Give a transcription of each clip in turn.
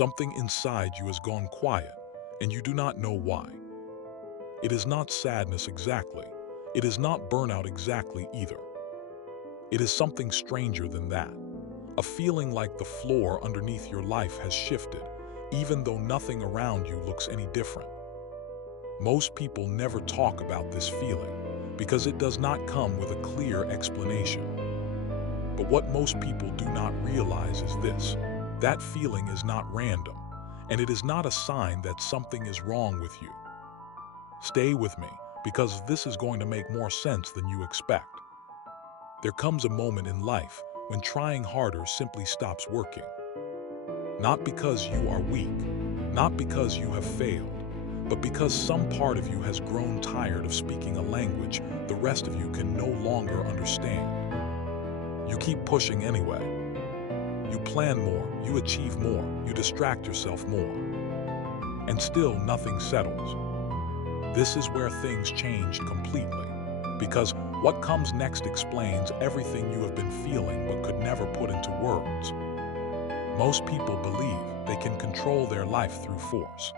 Something inside you has gone quiet, and you do not know why. It is not sadness exactly. It is not burnout exactly either. It is something stranger than that. A feeling like the floor underneath your life has shifted, even though nothing around you looks any different. Most people never talk about this feeling because it does not come with a clear explanation. But what most people do not realize is this: that feeling is not random, and it is not a sign that something is wrong with you. Stay with me, because this is going to make more sense than you expect. There comes a moment in life when trying harder simply stops working. Not because you are weak, not because you have failed, but because some part of you has grown tired of speaking a language the rest of you can no longer understand. You keep pushing anyway. You plan more, you achieve more, you distract yourself more. And still nothing settles. This is where things change completely, because what comes next explains everything you have been feeling but could never put into words. Most people believe they can control their life through force.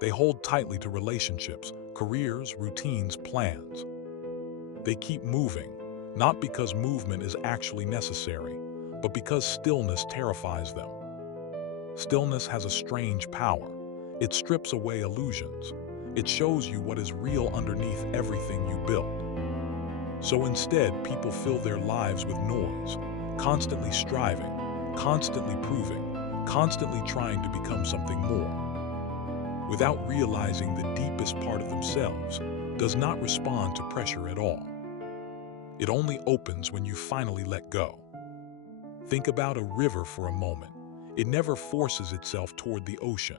They hold tightly to relationships, careers, routines, plans. They keep moving, not because movement is actually necessary, but because stillness terrifies them. Stillness has a strange power. It strips away illusions. It shows you what is real underneath everything you build. So instead, people fill their lives with noise, constantly striving, constantly proving, constantly trying to become something more, without realizing the deepest part of themselves does not respond to pressure at all. It only opens when you finally let go. Think about a river for a moment. It never forces itself toward the ocean.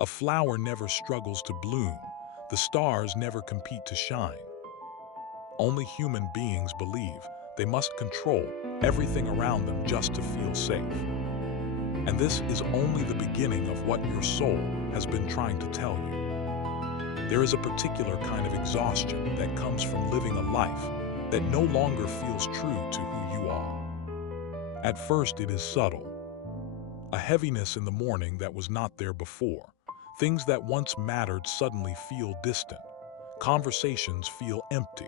A flower never struggles to bloom. The stars never compete to shine. Only human beings believe they must control everything around them just to feel safe. And this is only the beginning of what your soul has been trying to tell you. There is a particular kind of exhaustion that comes from living a life that no longer feels true to who you are. At first, it is subtle. A heaviness in the morning that was not there before. Things that once mattered suddenly feel distant. Conversations feel empty.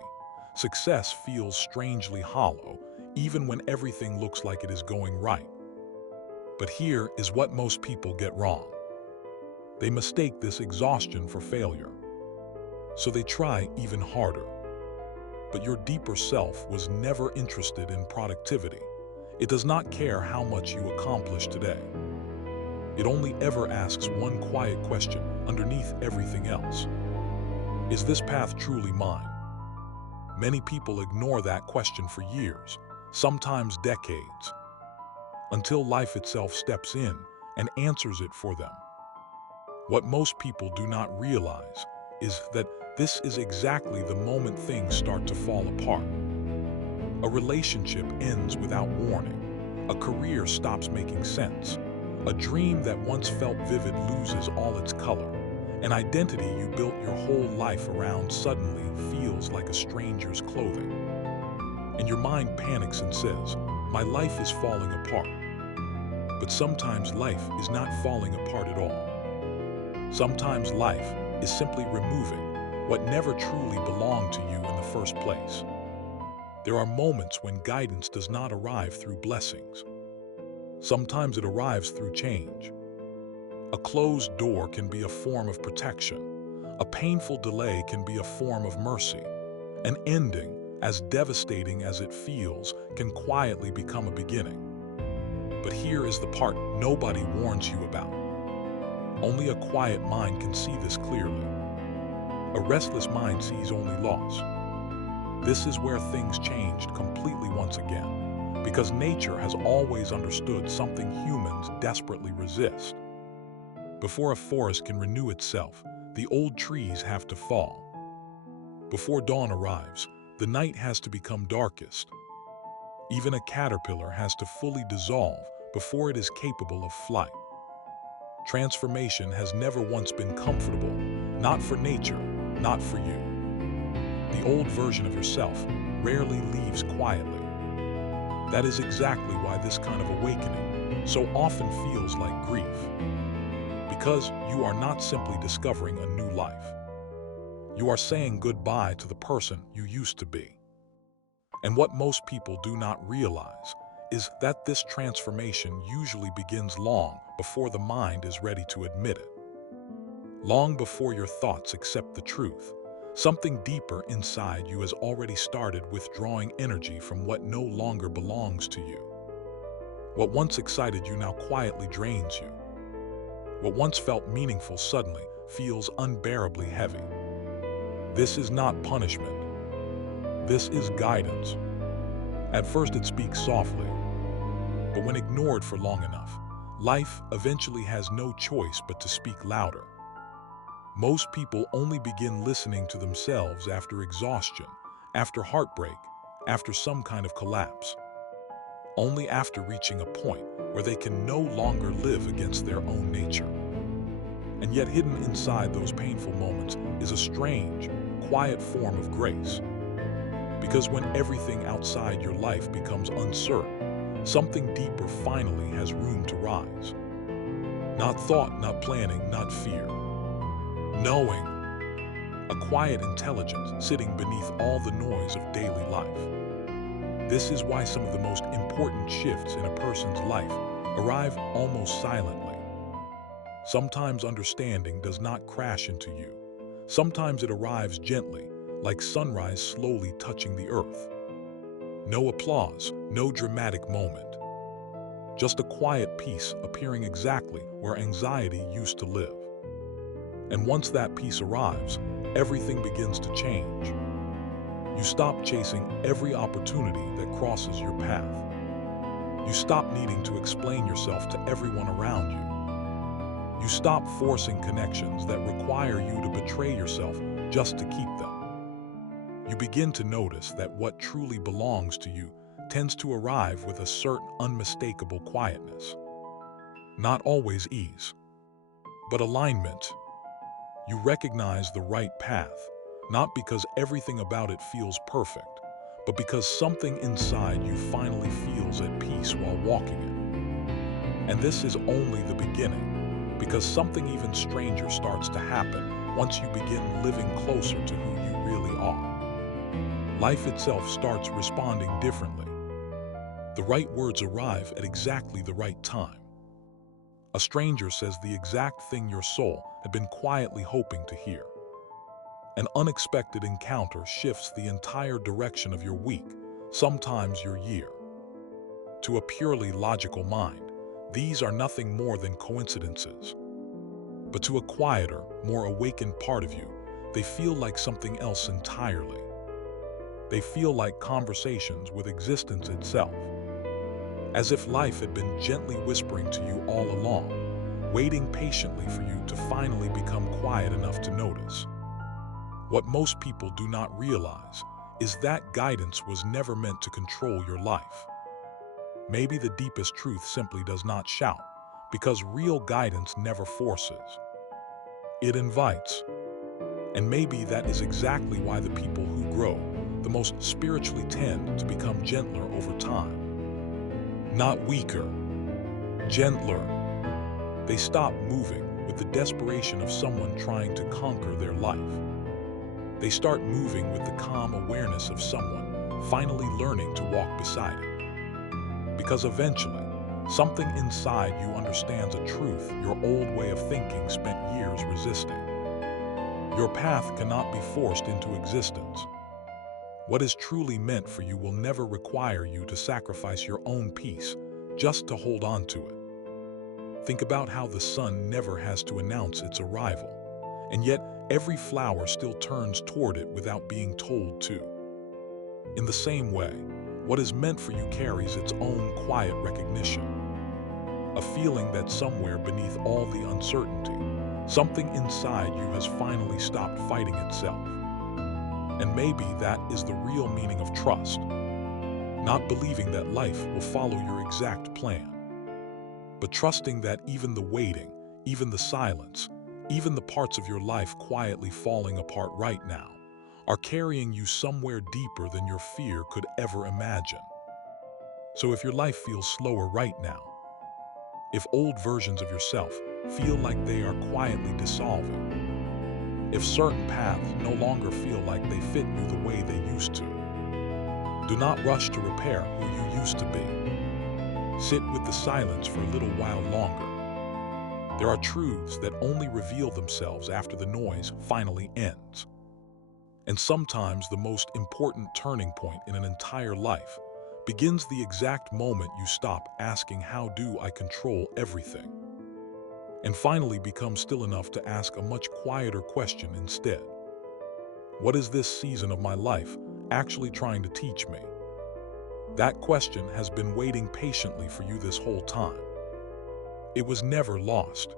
Success feels strangely hollow, even when everything looks like it is going right. But here is what most people get wrong. They mistake this exhaustion for failure. So they try even harder. But your deeper self was never interested in productivity. It does not care how much you accomplish today. It only ever asks one quiet question underneath everything else. Is this path truly mine? Many people ignore that question for years, sometimes decades, until life itself steps in and answers it for them. What most people do not realize is that this is exactly the moment things start to fall apart. A relationship ends without warning. A career stops making sense. A dream that once felt vivid loses all its color. An identity you built your whole life around suddenly feels like a stranger's clothing. And your mind panics and says, "My life is falling apart." But sometimes life is not falling apart at all. Sometimes life is simply removing what never truly belonged to you in the first place. There are moments when guidance does not arrive through blessings. Sometimes it arrives through change. A closed door can be a form of protection. A painful delay can be a form of mercy. An ending, as devastating as it feels, can quietly become a beginning. But here is the part nobody warns you about. Only a quiet mind can see this clearly. A restless mind sees only loss. This is where things changed completely once again, because nature has always understood something humans desperately resist. Before a forest can renew itself, the old trees have to fall. Before dawn arrives, the night has to become darkest. Even a caterpillar has to fully dissolve before it is capable of flight. Transformation has never once been comfortable, not for nature, not for you. The old version of yourself rarely leaves quietly. That is exactly why this kind of awakening so often feels like grief. Because you are not simply discovering a new life. You are saying goodbye to the person you used to be. And what most people do not realize is that this transformation usually begins long before the mind is ready to admit it. Long before your thoughts accept the truth, something deeper inside you has already started withdrawing energy from what no longer belongs to you. What once excited you now quietly drains you. What once felt meaningful suddenly feels unbearably heavy. This is not punishment. This is guidance. At first it speaks softly, but when ignored for long enough, life eventually has no choice but to speak louder. Most people only begin listening to themselves after exhaustion, after heartbreak, after some kind of collapse. Only after reaching a point where they can no longer live against their own nature. And yet hidden inside those painful moments is a strange, quiet form of grace. Because when everything outside your life becomes uncertain, something deeper finally has room to rise. Not thought, not planning, not fear. Knowing. A quiet intelligence sitting beneath all the noise of daily life. This is why some of the most important shifts in a person's life arrive almost silently. Sometimes understanding does not crash into you. Sometimes it arrives gently, like sunrise slowly touching the earth. No applause, no dramatic moment. Just a quiet peace appearing exactly where anxiety used to live. And once that peace arrives, everything begins to change. You stop chasing every opportunity that crosses your path. You stop needing to explain yourself to everyone around you. You stop forcing connections that require you to betray yourself just to keep them. You begin to notice that what truly belongs to you tends to arrive with a certain unmistakable quietness. Not always ease, but alignment. You recognize the right path, not because everything about it feels perfect, but because something inside you finally feels at peace while walking it. And this is only the beginning, because something even stranger starts to happen once you begin living closer to who you really are. Life itself starts responding differently. The right words arrive at exactly the right time. A stranger says the exact thing your soul had been quietly hoping to hear. An unexpected encounter shifts the entire direction of your week, sometimes your year. To a purely logical mind, these are nothing more than coincidences. But to a quieter, more awakened part of you, they feel like something else entirely. They feel like conversations with existence itself. As if life had been gently whispering to you all along, waiting patiently for you to finally become quiet enough to notice. What most people do not realize is that guidance was never meant to control your life. Maybe the deepest truth simply does not shout, because real guidance never forces. It invites. And maybe that is exactly why the people who grow the most spiritually tend to become gentler over time. Not weaker, gentler. They stop moving with the desperation of someone trying to conquer their life. They start moving with the calm awareness of someone finally learning to walk beside it. Because eventually, something inside you understands a truth your old way of thinking spent years resisting. Your path cannot be forced into existence. What is truly meant for you will never require you to sacrifice your own peace just to hold on to it. Think about how the sun never has to announce its arrival, and yet every flower still turns toward it without being told to. In the same way, what is meant for you carries its own quiet recognition. A feeling that somewhere beneath all the uncertainty, something inside you has finally stopped fighting itself. And maybe that is the real meaning of trust. Not believing that life will follow your exact plan, but trusting that even the waiting, even the silence, even the parts of your life quietly falling apart right now, are carrying you somewhere deeper than your fear could ever imagine. So if your life feels slower right now, if old versions of yourself feel like they are quietly dissolving, if certain paths no longer feel like they fit you the way they used to, do not rush to repair who you used to be. Sit with the silence for a little while longer. There are truths that only reveal themselves after the noise finally ends. And sometimes the most important turning point in an entire life begins the exact moment you stop asking, "How do I control everything?" and finally become still enough to ask a much quieter question instead. What is this season of my life actually trying to teach me? That question has been waiting patiently for you this whole time. It was never lost.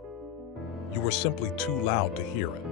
You were simply too loud to hear it.